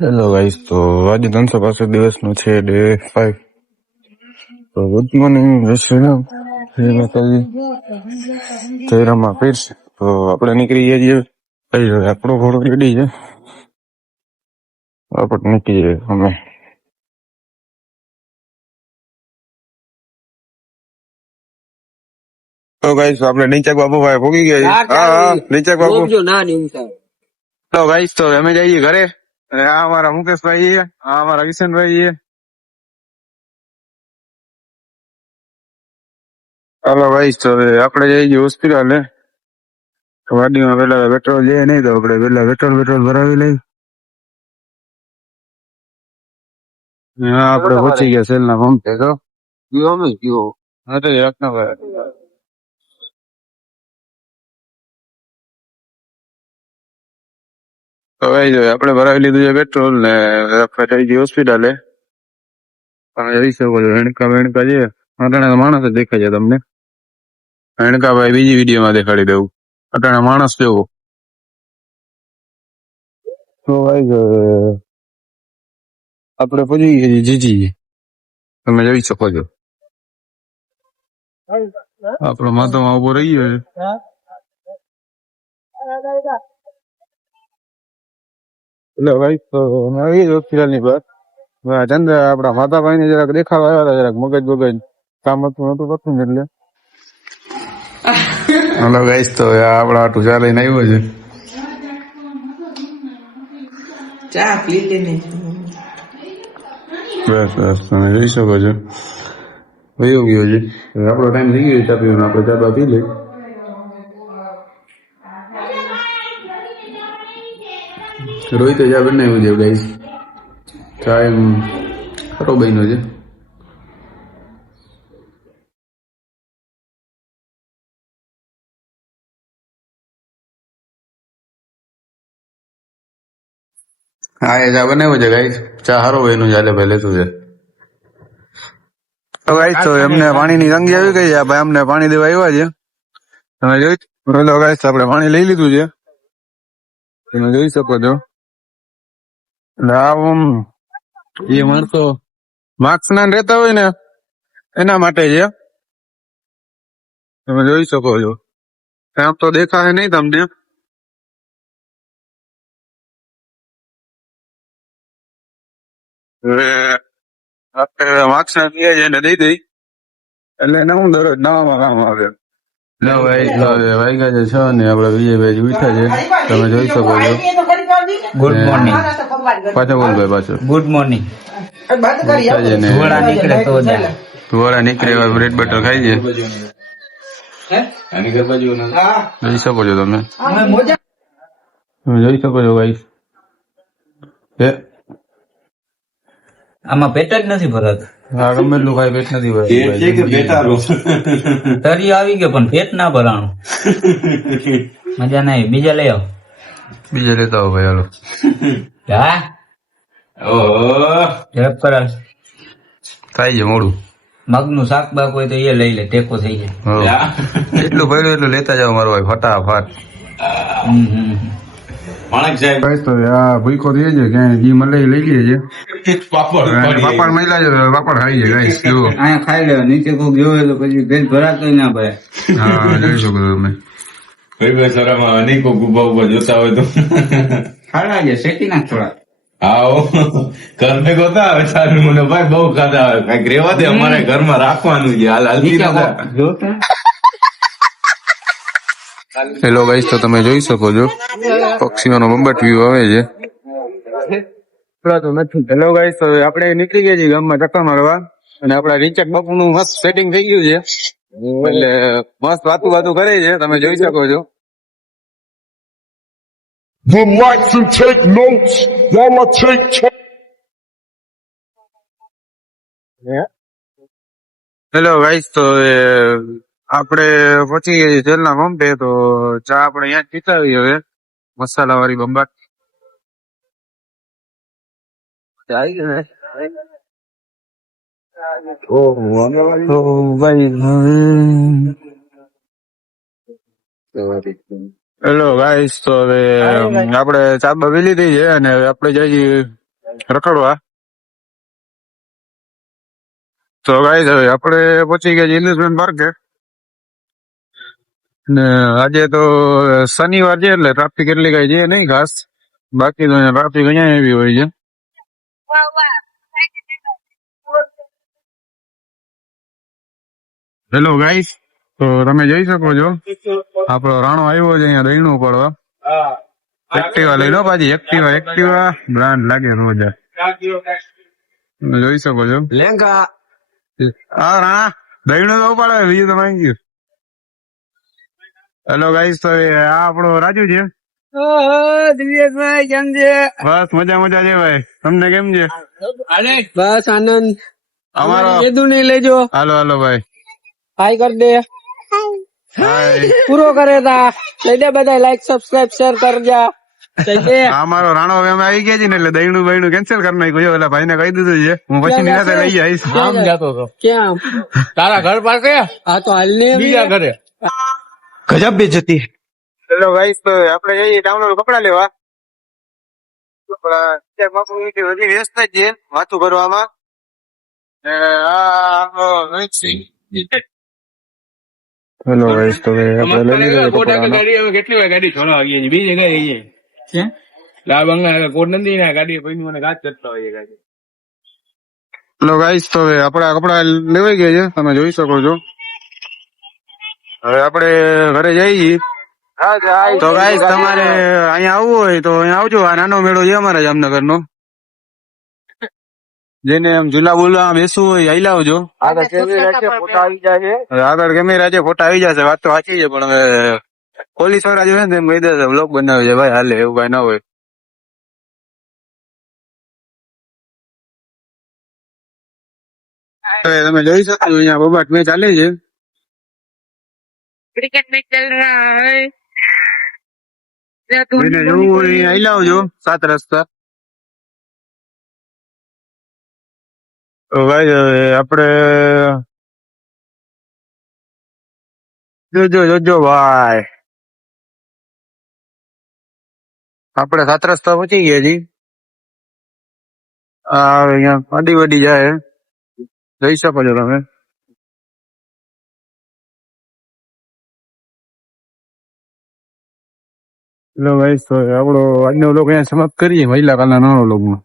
Hello guys, તો આજે 365 દિવસનો છે ડે 5. તો ગુડ મોર્નિંગ, જય શ્રી રામ, જય માતાજી, જય રામા પીર. તો આપણે નીકળી ગયા છીએ. આપણો ઘોડો રેડી છે, આપણે નીકળી જઈએ અમે. તો ગાઈસ, આપણે નીચક બાપુ ભાઈ ભોગી ગયા છે. હા, નીચક બાપુ. તો ગાઈસ, તો અમે જઈએ ઘરે. અને આ અમારા મુકેશભાઈ છે, આ અમારા કિશનભાઈ છે. હાલો ગાઈસ, તો આપણે જઈએ હોસ્પિટલ. ગાડીમાં પેલા પેટ્રોલ લે નહીં, તો આપણે પેલા પેટ્રોલ ભરાવી લઈ. હા, આપણે પહોંચી ગયા સેલ ના પંપે. તો જીઓ અમે જીઓ રાખના ભાઈ. તો ભાઈ જો આપણે ભરાવી લીધું છે પેટ્રોલ ને આપણે જઈ ગઈ હોસ્પિટલે. તમે જોઈ શકો છો વેણકા છે. અટાણે માણસ જ દેખાય છે તમને. વેણકા ભાઈ બીજી વિડીયોમાં દેખાડી દઉં. અટાણે માણસ જેવો. તો ભાઈ જો આપણે પહોંચી ગયા જીજી. તમે જોઈ શકો છો. આપણો માથામાં ઉભો રહી ગયો છે. એટલે ભાઈ તો આવી જ હોસ્પિટલ ની બહાર. ચંદ્ર આપડા માતાભાઈ ને જરાક દેખાવા આવ્યા હતા, જરાક મગજ કામ હતું નતું કરતું ને એટલે. હલો ગાઈસ, તો આપડા આટું ચા લઈને આવ્યો છે. ચા પી લેને. બસ બસ, તમે જોઈ શકો છો. વયો ગયો છે. આપણો ટાઈમ થઈ ગયો ચા પીવાનો. આપણે ચા પી લઈ. રોહિત ચા બનાવ્યું છે ગાઈસ. ચા એમ ખરો બન્યો છે. હા, એ ચા બનાવ્યો છે ગાઈસ. ચા સારો બન્યો છે. હાલે ભાઈ લેતું છે. તો ગાઈસ, તો એમને પાણીની તંગી આવી ગઈ છે. ભાઈ અમને પાણી દેવા આવ્યા છે. તમે જોઈ બોલો ગાઈસ, આપણે પાણી લઈ લીધું છે. તમે જોઈ શકો છો. એ માણસો માર્ક્સ ના રહેતા હોય ને એના માટે છે. તમે જોઈ શકો છો. આમ તો દેખાય નહીં તમને. માર્ક્સ ના પીએ એને દઈ દઈ એટલે એને હું દરરોજ નવામાં કામ આવે. વાગ્યા છે 6 ને આપડે વિજયભાઈ ઉઠ્યા છે. તમે જોઈ શકો છો. Good morning. પાછો બોલ ભાઈ, પાછો ગુડ મોર્નિંગ. ધોળા નીકળે એવા બ્રેડ બટર ખાઈ છે. જોઈ શકો છો તમે. જોઈ શકો છો ભાઈ. આમાં પેટ જ નથી ભરાતું. હા, ગમે એટલું ખાઈ પેટ નથી ભરાતું. તરી આવી ગયો પણ પેટ ના ભરાણું. મજા નહીં. બીજા લઈ આવો. બીજા લેતા હો ભાઈ. હાલો. હા, ઝડપ કરાવ. થાય છે મોડું. મગનું શાક બાક હોય તો એ લઈ લે, ટેકો થઈ જાય. એટલું પડ્યું એટલું લેતા જાવ મારો ભાઈ, ફટાફટ. તો આ ભૂખો થઈ છે ક્યાંય ઘી મલાઈ લઈ લઈએ છે. પાપડ મહિલા છે, પાપડ ખાઈ છે ગાઈસ. જો અહીંયા ખાઈ લેવા. નીચે કોક જોવે તો પછી પેટ ભરાતો ના ભાઈ. હા, જોઈ શકો તમે. ભાઈ સરામાં અનેકો ગુબા ઉભા જોતા હોય તો ખાડા છે, શેકી નાખ થોડા. આવો ઘર ભેગો હતા. હવે સારું મને ભાઈ બહુ ખાધા આવે. કઈક રેવા દે, અમારે ઘરમાં રાખવાનું છે. હાલ હાલતી નતા. હેલો ગાઈસ, તો તમે જોઈ શકો છો પક્ષીઓનો બમ્બટ વ્યૂ આવે છે. હેલો ગાઈસ, તો આપણે નીકળી ગયા છીએ ગામમાં ચક્કર મારવા. અને આપડા રિચક બાપુ નું મસ્ત સેટિંગ થઈ ગયું છે. એટલે મસ્ત વાતું કરે છે. તમે જોઈ શકો છો. Relax and take notes while I take hello guys, તો આપણે પહોંચી ગયા છીએ તેલના પંપે. તો ચા આપણે અહીંયા જ પીતા આવીએ હવે. મસાલા વાળી બંબાટ. હેલો ગાઈસ, તો હવે આપણે ચા બવી લીધી છે અને હવે આપણે જઈએ રખડવા. તો ગાઈસ હવે આપણે પહોંચી ગયા છીએ ઇન્વેસ્ટમેન્ટ પાર્કે. ને આજે તો શનિવાર છે એટલે ટ્રાફિક એટલી કઈ છે નહીં ખાસ. બાકી તો અહીંયા ટ્રાફિક અહીંયા એવી હોય છે. હેલો ગાઈસ, તો તમે જોઈ શકો છો આપણો રાણો આવ્યો છે અહીંયા દહીણું પડવા. એક્ટિવા લઈ લો પાછી. એક્ટિવા બ્રાન્ડ લાગે રોજ. તમે જોઈ શકો છો. હા રાણા દહીણું તો ઉપાડે બીજું તો માંગી ગયું. હેલો ગાઈસ, તો આ આપણો રાજુ છે. દિવ્યેશભાઈ કેમ છે? બસ મજા છે ભાઈ. તમને કેમ છે? બસ આનંદ. અમારો કીધું નહીં લેજો. હાલો ભાઈ. હાય કર દે. હાય. પૂરો કરે તા લઈ દે બધા લાઈક સબસ્ક્રાઇબ શેર કરજા. આ અમારો રાણો હવે અમે આવી ગયા છીએ ને એટલે દહીણું બહીણું કેન્સલ કરી નાખ્યું છે. એટલે ભાઈને કહી દીધું છે હું પછી નિરાતે લઈ જઈશ. ક્યાં? તારા ઘર પાસે હા તો હાલ ને બીજા ઘરે ગજબ બેજતી. હેલો ગાઈસ, તો આપણે જઈએ ટાઉન કપડા લેવા. હજી વ્યસ્ત જ છે વાતું કરવામાં. હેલો ગાઈસ, તો આપણે લઈ લીધા કપડા. કેટલી વાર ગાડી છોડવા ગઈ છે બીજી જગ્યાએ છે લાલ બંગલા કોટ નથી ને ગાડી કોઈ મને ઘાત કરતા હોય ગાડી. હેલો ગાઈસ, તો હવે આપણા કપડા લેવાઈ ગયા છે તમે જોઈ શકો છો. હવે આપણે ઘરે જઈએ. તો ગાઈસ તમારે અહીંયા આવવું હોય તો અહીંયા આવજો. આ નાનો મેળો છે અમારા જામનગર નો. જેને એમ ઝૂલા બુલા બેસવું હોય અહીં લાવજો. આગળ કેમેરા છે ફોટા આવી જશે. વાત તો સાચી છે પણ હવે પોલીસ વાળા જોયે ને મેં બ્લોગ બનાવે છે ભાઈ. હાલે એવું કઈ ના હોય. તમે જોઈ શકો છો અહીંયા બબાટ મેચ ચાલે છે. ક્રિકેટ મેચ ચલ રહા હૈ. એને જોવું હોય અહીં લાવજો 7 રસ્તા. ભાઈ હવે આપણે જોજો ભાઈ આપણે 7 રસ્તા પહોંચી ગયા છીએ. અહીંયા આડી વડી જાય જઈ શકો છો તમે. હેલો ભાઈ, તો આપણો આજનો લોક અહીંયા સમાપ્ત કરીએ. મહિલા કાલના નાનો લોકમાં.